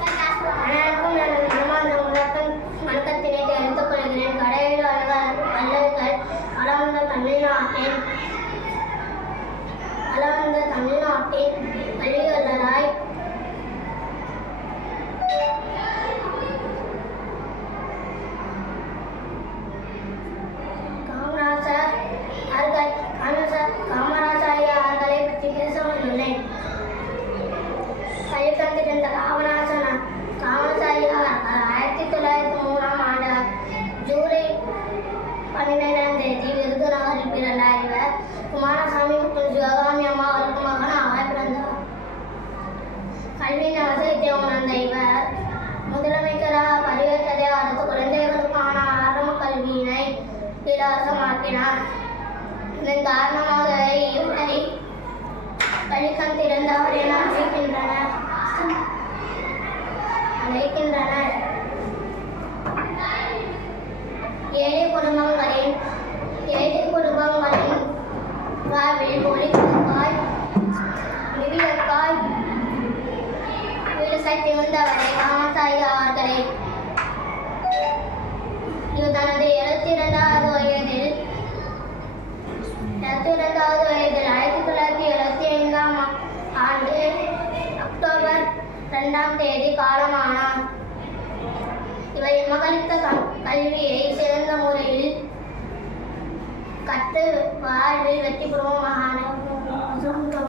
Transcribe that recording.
அனைவருக்கும் எனது மனமார்ந்த வணக்கத்தினை தெரிவித்துக் கொள்கிறேன். கடையில் அல்லல்கள் வளர்ந்த தமிழ்நாட்டின் வழிவல்லராய் காமராஜர் ஐயா அவர்களை பற்றி பேச வந்துள்ளேன். பள்ளி தந்திருந்த காமராஜர் ஐயா அவர்கள் 1903ஆம் ஆண்டு ஜூலை 12ஆம் தேதி விருதுநகரில் பிறந்தார். இவர் குமாரசாமி மற்றும் சிவகாமி அம்மா அவருக்கு மகனாக பிறந்தார். கல்வியின் அவசியத்தை உணர்ந்த இவர் முதலமைச்சராக பதவியேற்றதை அடுத்து குழந்தைகளுக்கான ஆரம்ப கல்வியினை இலவசமாக்கினார். இதன் காரணமாக இவரை பள்ளிக்கண் திறந்தவர் என அழைக்கின்றனர். ஏழை குடும்பங்களின் வாழ்வில் ஒளிக்காய் விடியற்காய் வீடு சைத்திருந்தவரை காமராஜர் அவர்களை இவர் தனது 72வது வயதில் 1975ஆம் ஆண்டு அக்டோபர் 2ஆம் தேதி காலமானார். இவர் மகளித்த கல்வியை சிறந்த முறையில் கற்று வாழ்வில் வெற்றி பெறுவோம்.